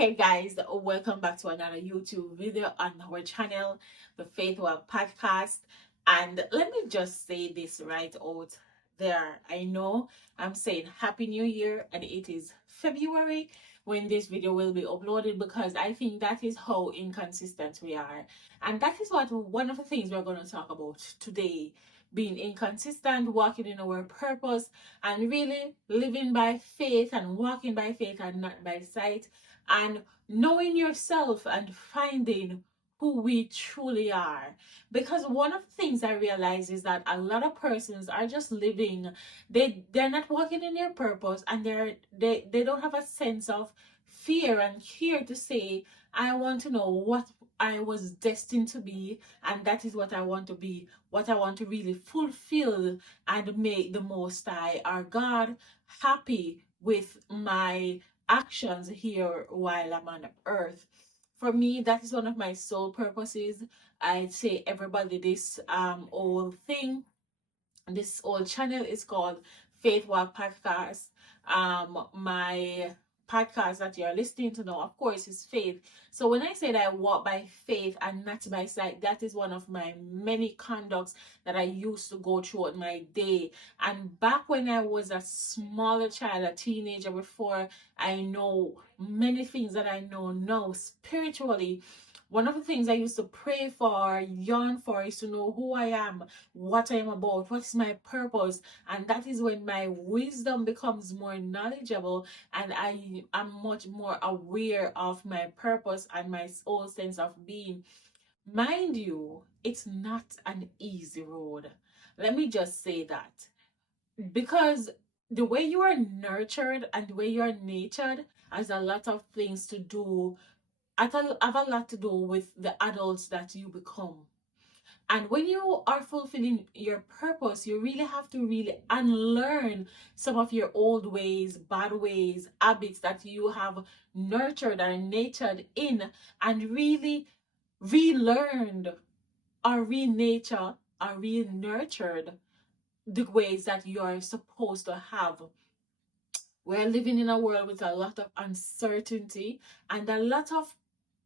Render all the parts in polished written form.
Hey guys, welcome back to another YouTube video on our channel, the Faith Walk Podcast. And let me just say this right out there. I know I'm saying Happy New Year, and it is February when this video will be uploaded because I think that is how inconsistent we are. And that is what one of the things we're going to talk about today. Being inconsistent, walking in our purpose, and really living by faith and walking by faith and not by sight, and knowing yourself and finding who we truly are. Because one of the things I realize is that a lot of persons are just living, they're not walking in their purpose, and they don't have a sense of fear and care to say, I want to know what I was destined to be, and that is what I want to be, what I want to really fulfill and make the Most High, our God, happy with my actions here while I'm on earth. For me, that is one of my sole purposes. I'd say everybody this whole thing, this whole channel is called Faith Walk Podcast. My podcast that you're listening to now, of course, is faith. So when I said I walk by faith and not by sight, that is one of my many conducts that I used to go throughout my day. And back when I was a smaller child, a teenager, before I know many things that I know now spiritually, one of the things I used to pray for, yearn for, is to know who I am, what I am about, what is my purpose. And that is when my wisdom becomes more knowledgeable, and I am much more aware of my purpose and my whole sense of being. Mind you, it's not an easy road. Let me just say that. Because the way you are nurtured and the way you are natured has a lot of things to do, have a lot to do with the adults that you become. And when you are fulfilling your purpose, you really have to really unlearn some of your old ways, bad ways, habits that you have nurtured and natured in, and really relearned or renature or re-nurtured the ways that you are supposed to have. We're living in a world with a lot of uncertainty, and a lot of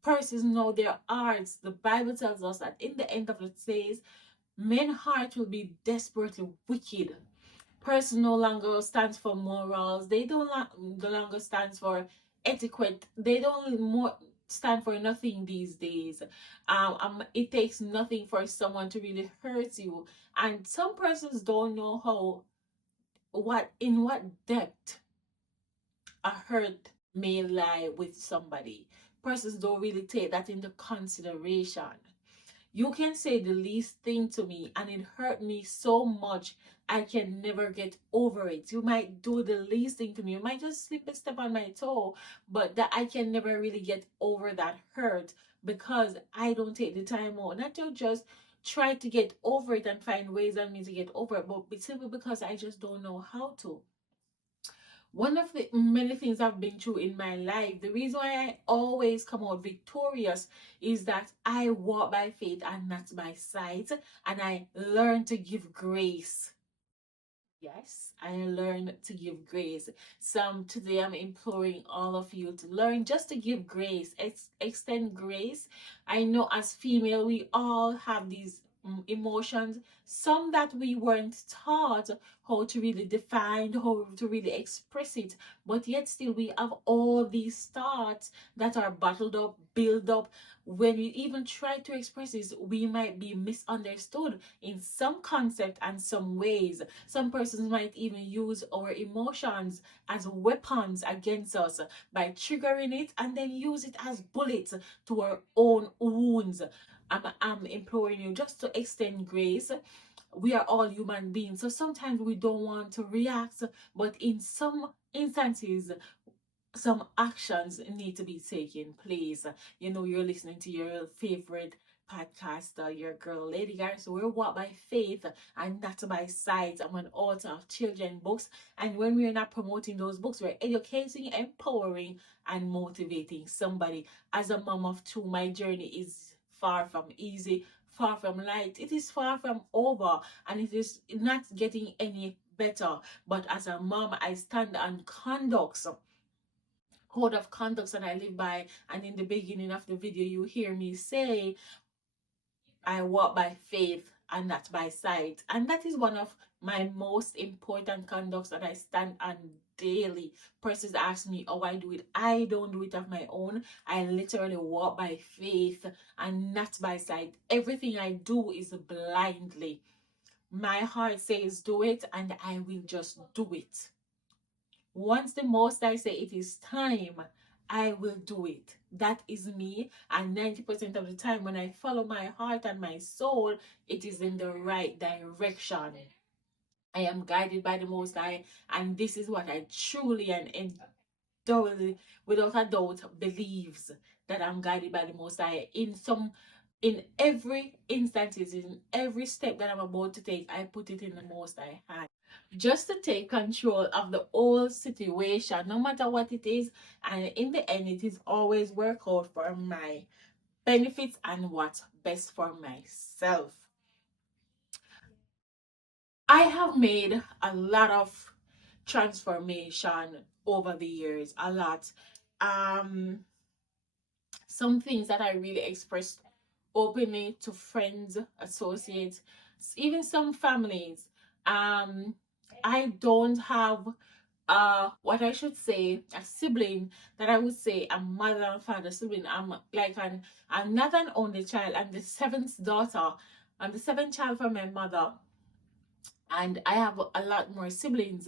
persons know their hearts. The Bible tells us that in the end of the days, men's heart will be desperately wicked. Person no longer stands for morals. They don't no longer stands for etiquette. They don't more stand for nothing these days. It takes nothing for someone to really hurt you, and some persons don't know how, what depth a hurt may lie with somebody. Persons don't really take that into consideration. You can say the least thing to me and it hurt me so much I can never get over it. You might do the least thing to me. You might just slip a step on my toe, but that I can never really get over that hurt because I don't take the time out. Not to just try to get over it and find ways on me to get over it, but simply because I just don't know how to. One of the many things I've been through in my life, the reason why I always come out victorious is that I walk by faith and not by sight, and I learn to give grace. Yes, I learn to give grace. Some today I'm imploring all of you to learn just to give grace, extend grace. I know as female we all have these emotions, some that we weren't taught how to really define, how to really express it, but yet still we have all these thoughts that are bottled up, built up. When we even try to express this, we might be misunderstood in some concept and some ways. Some persons might even use our emotions as weapons against us by triggering it and then use it as bullets to our own wounds. I'm imploring you just to extend grace. We are all human beings, so sometimes we don't want to react, but in some instances, some actions need to be taken place. You know, you're listening to your favorite podcaster, your girl Lady Guy. So we're walk by faith and not by sight. I'm an author of children books, and when we're not promoting those books, we're educating, empowering, and motivating somebody. As a mom of two, my journey is far from easy, far from light. It is far from over, and it is not getting any better. But as a mom, I stand on conduct code of conduct that I live by. And in the beginning of the video, you hear me say, I walk by faith and not by sight. And that is one of my most important conducts that I stand on daily. Persons ask me, oh, I do it. I don't do it of my own. I literally walk by faith and not by sight. Everything I do is blindly. My heart says do it, and I will just do it. Once the most I say it is time, I will do it. That is me. And 90% of the time, when I follow my heart and my soul, it is in the right direction. I am guided by the Most High, and this is what I truly and thoroughly, without a doubt, believes, that I'm guided by the Most High. In every instances, in every step that I'm about to take, I put it in the Most High hand, just to take control of the whole situation, no matter what it is. And in the end, it is always work out for my benefits and what's best for myself. I have made a lot of transformation over the years, a lot. Um, some things that I really expressed openly to friends, associates, even some families. Um, I don't have what I should say, a sibling that I would say a mother and father sibling. I'm not an only child. I'm the seventh daughter. I'm the seventh child from my mother, and I have a lot more siblings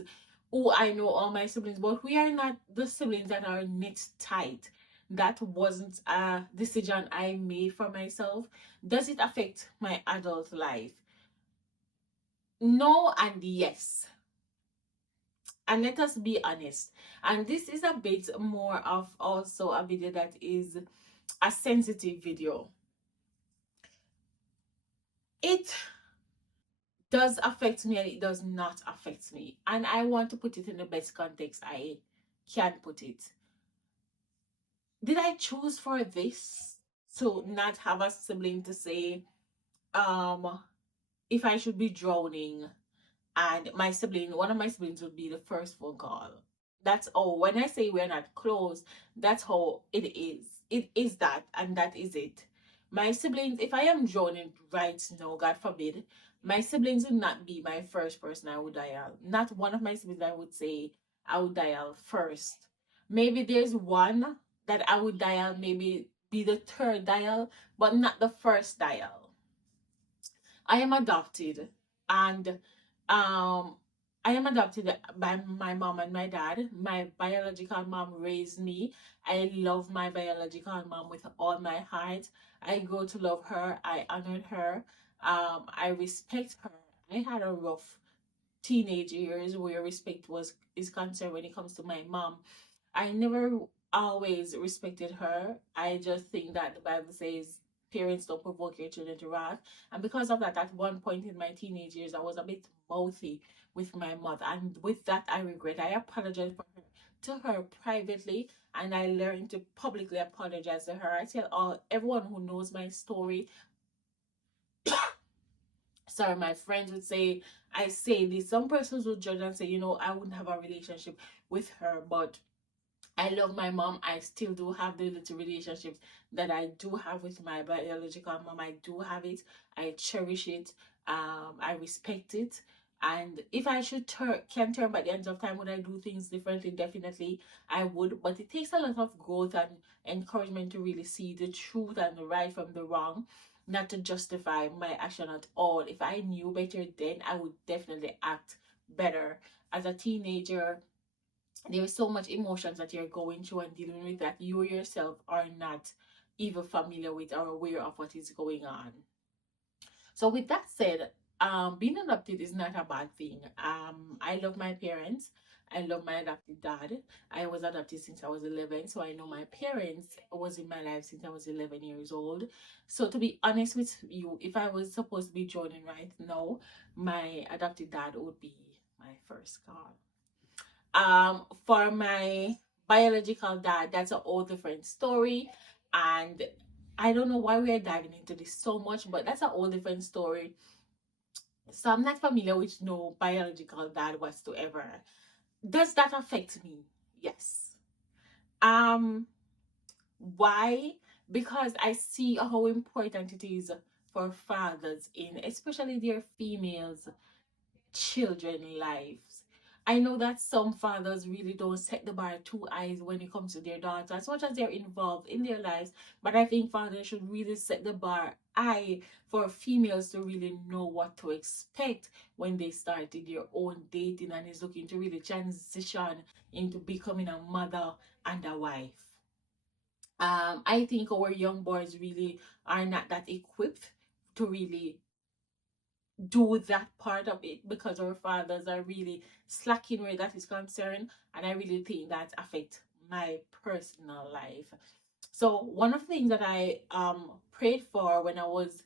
who I know all my siblings, but we are not the siblings that are knit tight. That wasn't a decision I made for myself. Does it affect my adult life? No and yes. And let us be honest. And this is a bit more of also a video that is a sensitive video. It does affect me and it does not affect me. And I want to put it in the best context I can put it. Did I choose for this to not have a sibling to say, um, if I should be drowning, and my sibling, one of my siblings would be the first phone call. That's all. When I say we're not close, that's how it is. It is that, and that is it. My siblings, if I am drowning right now, God forbid, my siblings would not be my first person I would dial. Not one of my siblings I would say I would dial first. Maybe there's one that I would dial, maybe be the third dial, but not the first dial. I am adopted, and I am adopted by my mom and my dad. My biological mom raised me. I love my biological mom with all my heart. I grow to love her. I honored her. I respect her. I had a rough teenage years where respect was is concerned when it comes to my mom. I never always respected her. I just think that the Bible says parents don't provoke your children to wrath. And because of that, at one point in my teenage years, I was a bit mouthy with my mother. And with that, I regret. I apologize for her to her privately, and I learned to publicly apologize to her. I tell everyone who knows my story. Sorry, my friends would say I say this. Some persons would judge and say, I wouldn't have a relationship with her, but I love my mom. I still do have the little relationships that I do have with my biological mom. I do have it. I cherish it. I respect it. And if I can turn back the end of time, would I do things differently? Definitely, I would. But it takes a lot of growth and encouragement to really see the truth and the right from the wrong, not to justify my action at all. If I knew better then, I would definitely act better. As a teenager, there is so much emotions that you're going through and dealing with that you yourself are not even familiar with or aware of what is going on. So with that said, being adopted is not a bad thing. I love my parents. I love my adopted dad. I was adopted since I was 11, so I know my parents was in my life since I was 11 years old. So to be honest with you, if I was supposed to be joining right now, my adopted dad would be my first call. For my biological dad, that's a whole different story, and I don't know why we're diving into this so much, but that's a whole different story. So I'm not familiar with no biological dad whatsoever. Does that affect me? Yes. Um, why? Because I see how important it is for fathers in, especially their females children lives. I know that some fathers really don't set the bar too high when it comes to their daughters, as much as they're involved in their lives. But I think fathers should really set the bar high for females to really know what to expect when they started their own dating and is looking to really transition into becoming a mother and a wife. I think our young boys really are not that equipped to really do that part of it because our fathers are really slacking where that is concerned, and I really think that affects my personal life. So one of the things that I prayed for when I was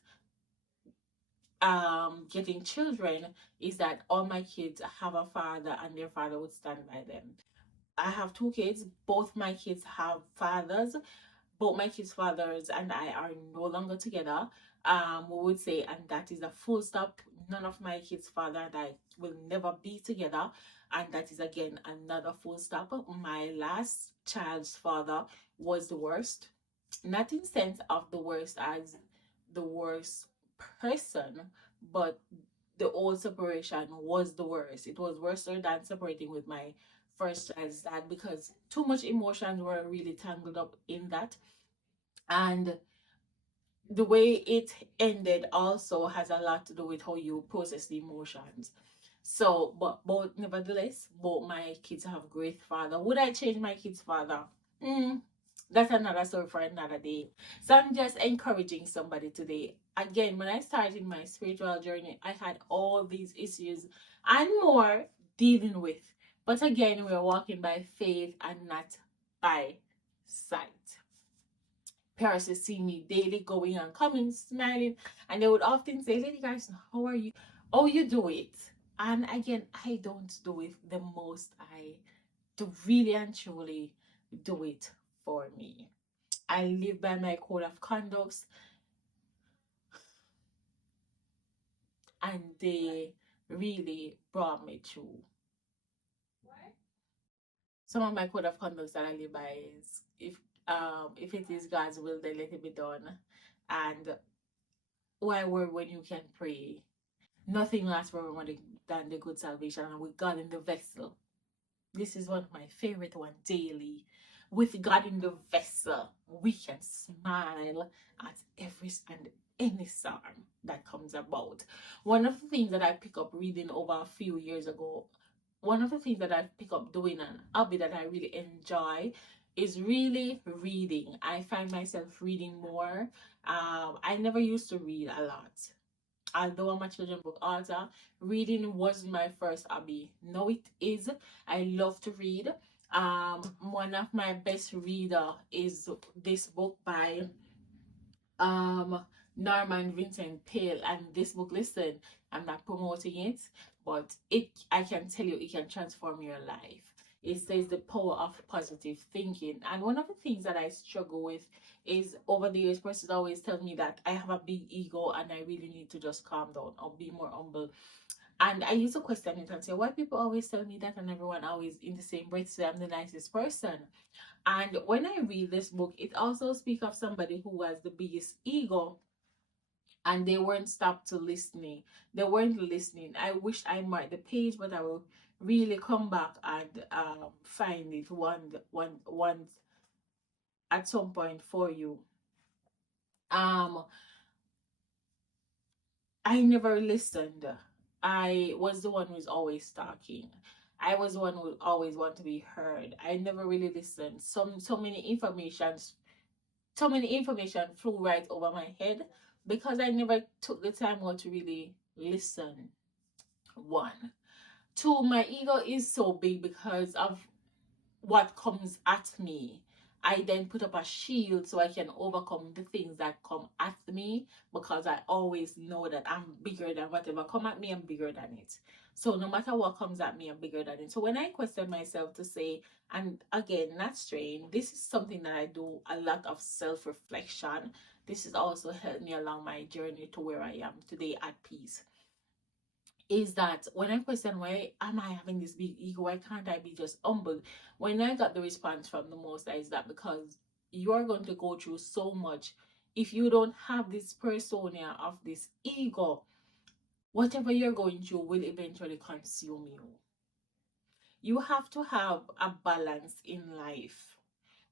getting children is that all my kids have a father and their father would stand by them. I have two kids. Both my kids have fathers. Both my kids' fathers and I are no longer together. We would say, and that is a full stop. None of my kids' father and I will never be together, and that is again another full stop. My last child's father was the worst, not in sense of the worst as the worst person, but the old separation was the worst. It was worse than separating with my first child's dad because too much emotions were really tangled up in that, and the way it ended also has a lot to do with how you process the emotions. So, but nevertheless, both my kids have great father. Would I change my kid's father? Mm, that's another story for another day. So I'm just encouraging somebody today. Again, when I started my spiritual journey, I had all these issues and more dealing with. But again, we're walking by faith and not by sight. Parents would see me daily going and coming, smiling, and they would often say, Lady Garrison, how are you? Oh, you do it. And again, I don't do it the most. I do really and truly do it for me. I live by my code of conduct, and they really brought me through. Some of my code of conduct that I live by is if it is God's will, then let it be done. And why worry when you can pray? Nothing lasts forever more than the good salvation, and with God in the vessel. This is one of my favorite one daily. With God in the vessel, we can smile at every and any storm that comes about. One of the things that I pick up reading over a few years ago, one of the things that I pick up doing an hobby that I really enjoy is really reading. I find myself reading more. I never used to read a lot. Although I'm a children's book author, reading was my first hobby. Now it is. I love to read. One of my best reader is this book by um Norman Vincent Peale, and this book, listen, I'm not promoting it, but it I can tell you it can transform your life. It says the power of positive thinking, and one of the things that I struggle with is over the years, persons always tell me that I have a big ego and I really need to just calm down or be more humble. And I used to question it and say, why people always tell me that, and everyone always in the same breath say I'm the nicest person. And when I read this book, it also speaks of somebody who has the biggest ego, and they weren't stopped to listening. They weren't listening. I wish I marked the page, but I will really come back and find it one at some point for you. Um, I never listened. I was the one who's always talking. I was the one who always want to be heard. I never really listened. So many information flew right over my head because I never took the time out to really listen. One. Two, my ego is so big because of what comes at me. I then put up a shield so I can overcome the things that come at me because I always know that I'm bigger than whatever come at me, I'm bigger than it. So no matter what comes at me, I'm bigger than it. So when I question myself to say, and again, not strain, this is something that I do a lot of self-reflection. This has also helped me along my journey to where I am today at peace. is that when I question why am I having this big ego, why can't I be just humble? When I got the response from the Most High, is that because you are going to go through so much if you don't have this persona of this ego. Whatever you're going through will eventually consume you. You have to have a balance in life.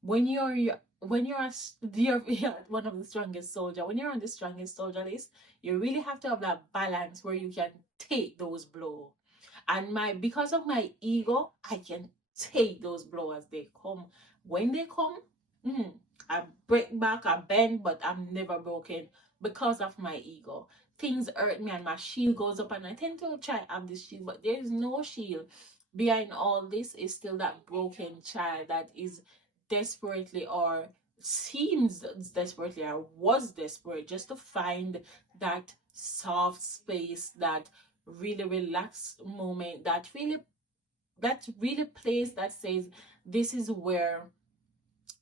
When you're one of the strongest soldier, when you're on the strongest soldier list, you really have to have that balance where you can take those blows. And my because of my ego, I can take those blows as they come. When they come, mm, I break back, I bend, but I'm never broken because of my ego. Things hurt me and my shield goes up, and I tend to try have this shield, but there is no shield. Behind all this is still that broken child that is desperately, or seems desperately, or was desperate just to find that soft space, that really relaxed moment, that really place that says this is where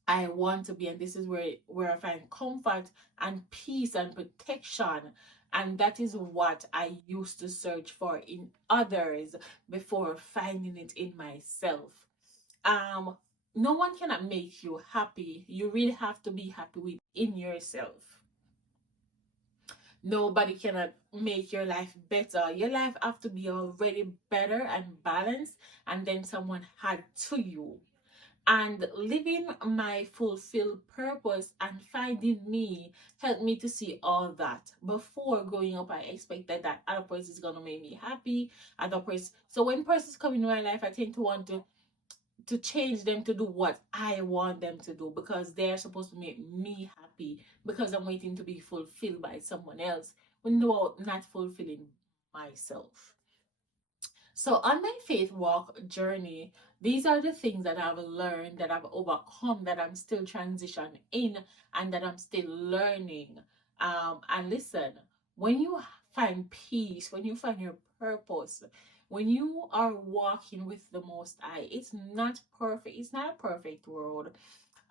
I want to be, and this is where I find comfort and peace and protection. And that is what I used to search for in others before finding it in myself. um no one cannot make you happy. You really have to be happy within yourself. Nobody cannot make your life better. Your life have to be already better and balanced, and then someone had to you. And living my fulfilled purpose and finding me helped me to see all that. Before growing up, I expected that other person is gonna make me happy, other person. So when persons come in my life, I tend to want to change them to do what I want them to do, because they're supposed to make me happy, because I'm waiting to be fulfilled by someone else when no, not fulfilling myself. So on my faith walk journey, these are the things that I've learned, that I've overcome, that I'm still transitioning in, and that I'm still learning. And listen, when you find peace, when you find your purpose, when you are walking with the Most High, it's not perfect. It's not a perfect world.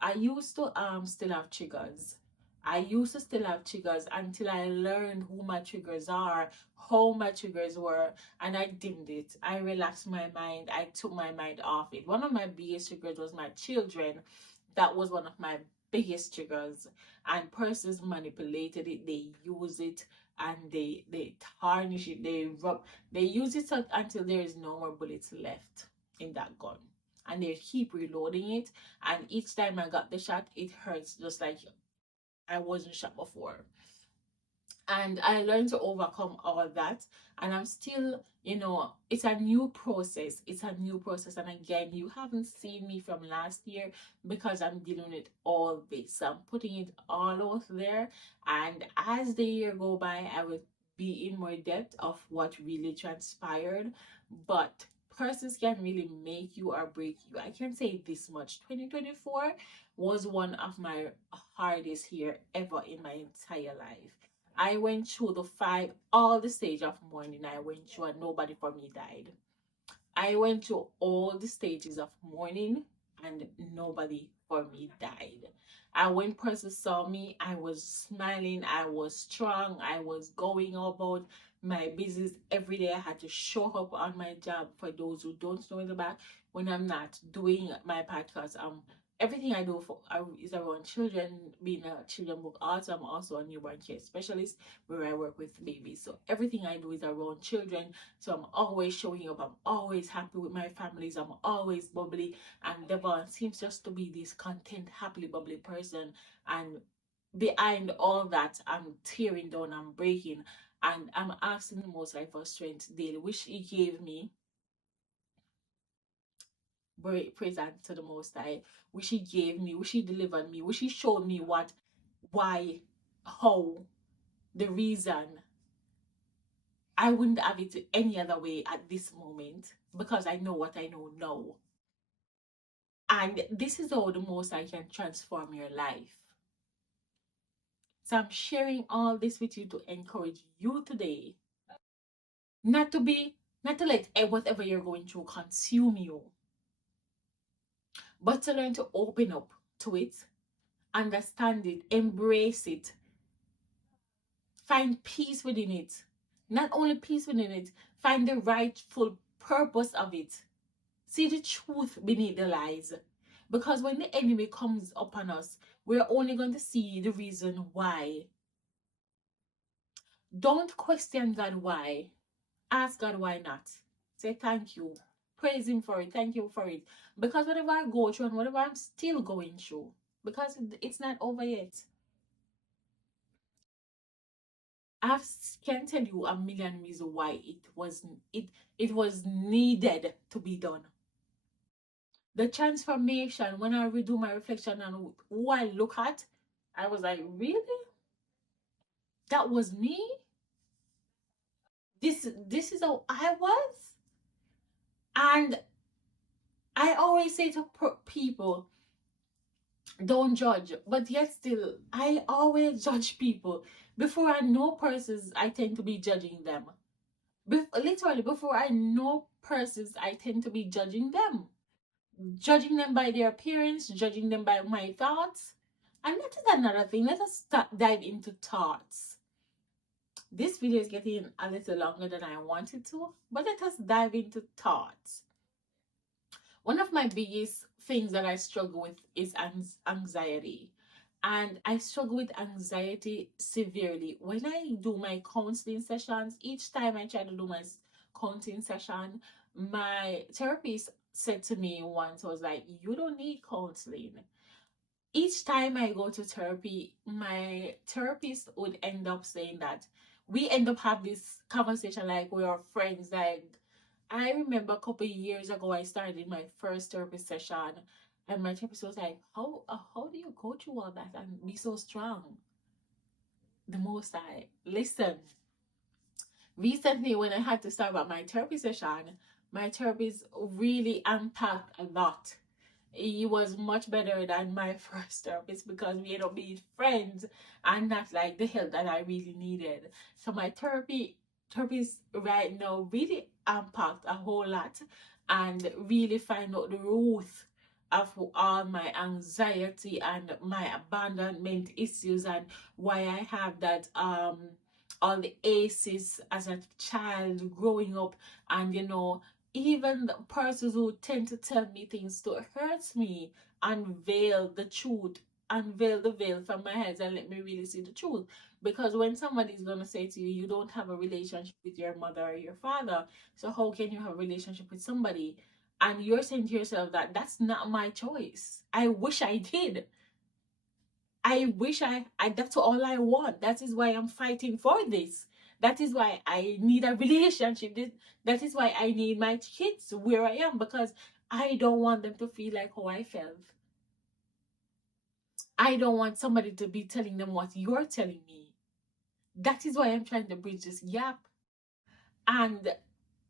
I used to still have triggers. I used to still have triggers until I learned who my triggers are, how my triggers were, and I dimmed it. I relaxed my mind. I took my mind off it. One of my biggest triggers was my children. That was one of my biggest triggers. And persons manipulated it. They use it, and they tarnish it. They use it until there is no more bullets left in that gun, and they keep reloading it. And each time I got the shot, it hurts just like I wasn't shot before. And I learned to overcome all that. And I'm still, it's a new process. It's a new process. And again, you haven't seen me from last year because I'm dealing with all this. I'm putting it all out there. And as the year go by, I will be in more depth of what really transpired. But persons can really make you or break you. I can say this much. 2024 was one of my hardest year ever in my entire life. I went through all the stage of mourning I went through, and nobody for me died. I went through all the stages of mourning, and nobody for me died. And when person saw me, I was smiling, I was strong, I was going about my business every day. I had to show up on my job. For those who don't know in the back, when I'm not doing my podcast, everything I do is around children. Being a children book author, I'm also a newborn care specialist where I work with babies. So everything I do is around children. So I'm always showing up. I'm always happy with my families. I'm always bubbly. And Devon seems just to be this content, happily bubbly person. And behind all that, I'm tearing down, I'm breaking. And I'm asking the Most High for strength daily, which He gave me. Praise to the Most High, which He gave me, which He delivered me, which He showed me what, why, how, the reason. I wouldn't have it any other way at this moment, because I know what I know now. And this is how the Most High can transform your life. So I'm sharing all this with you to encourage you today not to let whatever you're going through consume you, but to learn to open up to it, understand it, embrace it, find peace within it, Not only peace within it, find the rightful purpose of it. See the truth beneath the lies. Because when the enemy comes upon us, we're only going to see the reason why. Don't question God why. Ask God why not. Say thank you. Praise Him for it. Thank you for it. Because whatever I go through and whatever I'm still going through, because it's not over yet. I can tell you a million reasons why it was needed to be done. The transformation, when I redo my reflection and who I look at, I was like, really? That was me? This is how I was? And I always say to people, don't judge. But yet still, I always judge people. Before I know persons, I tend to be judging them. Literally, before I know persons, I tend to be judging them. Judging them by their appearance, judging them by my thoughts. And that is another thing. Let us dive into thoughts. This video is getting a little longer than I wanted to, but let us dive into thoughts. One of my biggest things that I struggle with is anxiety. And I struggle with anxiety severely. When I do my counseling sessions, each time I try to do my counseling session, my therapist said to me once, was like, you don't need counseling. Each time I go to therapy, my therapist would end up saying that we end up have this conversation like we are friends. Like I remember a couple of years ago, I started my first therapy session, and my therapist was like, how do you go through all that and be so strong?" The most I listen. Recently, when I had to start about my therapy session, my therapist really unpacked a lot. He was much better than my first therapist because we ended up being friends and not like the help that I really needed. So my therapist right now really unpacked a whole lot and really find out the root of all my anxiety and my abandonment issues and why I have that all the aces as a child growing up, and even the persons who tend to tell me things to hurt me unveil the truth, unveil the veil from my head and let me really see the truth. Because when somebody is going to say to you, you don't have a relationship with your mother or your father, so how can you have a relationship with somebody? And you're saying to yourself that that's not my choice. I wish I did. I wish I that's all I want. That is why I'm fighting for this. That is why I need a relationship. That is why I need my kids where I am, because I don't want them to feel like how I felt. I don't want somebody to be telling them what you're telling me. That is why I'm trying to bridge this gap. And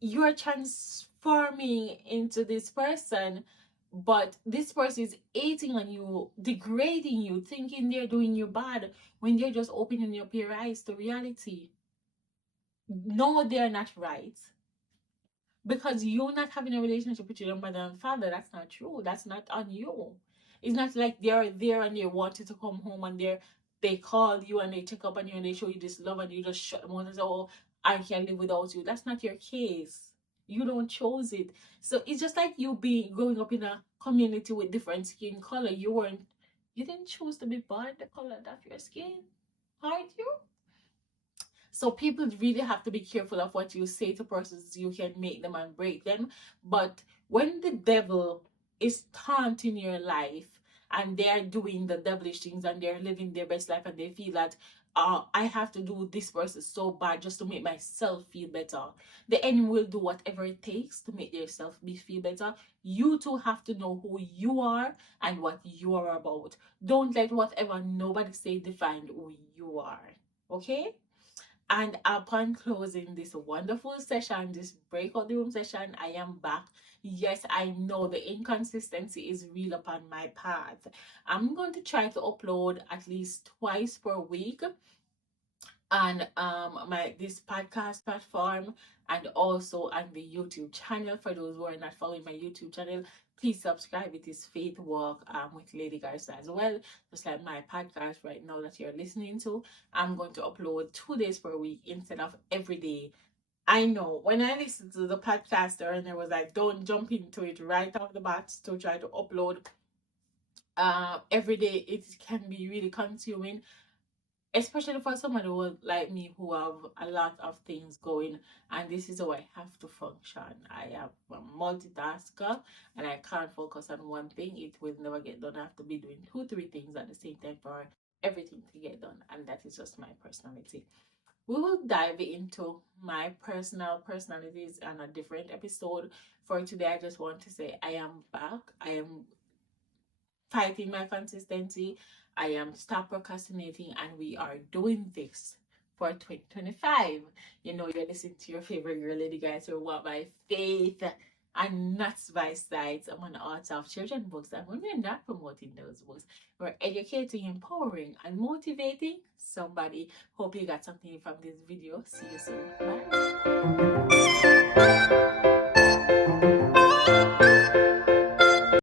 you're transforming into this person, but this person is hating on you, degrading you, thinking they're doing you bad when they're just opening up your eyes to reality. No, they're not right. Because you're not having a relationship with your mother and father, that's not true. That's not on you. It's not like they're there and they want you to come home and they call you and they check up on you and they show you this love and you just shut them out and say, oh, I can't live without you. That's not your case. You don't choose it. So it's just like you being growing up in a community with different skin color. You didn't choose to be born the color of your skin, aren't you? So people really have to be careful of what you say to persons. You can make them and break them. But when the devil is taunting your life and they're doing the devilish things and they're living their best life and they feel that I have to do this person so bad just to make myself feel better. The enemy will do whatever it takes to make yourself feel better. You too have to know who you are and what you are about. Don't let whatever nobody say define who you are. Okay? And upon closing this wonderful session, this breakout room session, I am back. Yes, I know the inconsistency is real upon my path. I'm going to try to upload at least twice per week on my this podcast platform and also on the YouTube channel. For those who are not following my YouTube channel, please subscribe. It is Faith Walk with Lady Garza as well. Just like my podcast right now that you're listening to. I'm going to upload 2 days per week instead of every day. I know when I listened to the podcast and I was like, don't jump into it right off the bat to try to upload every day. It can be really consuming, especially for somebody like me who have a lot of things going, and this is how I have to function. I am a multitasker and I can't focus on one thing. It will never get done. I have to be doing 2 3 things at the same time for everything to get done, and that is just my personality. We will dive into my personalities on a different episode. For today, I just want to say I am back. I am fighting my consistency. I am stop procrastinating, and we are doing this for 2025. You know, you're listening to your favorite girl, Lady Guys, who walk by faith and not by sight. I'm an author of children books, and when we're not promoting those books, we're educating, empowering, and motivating somebody. Hope you got something from this video. See you soon. Bye.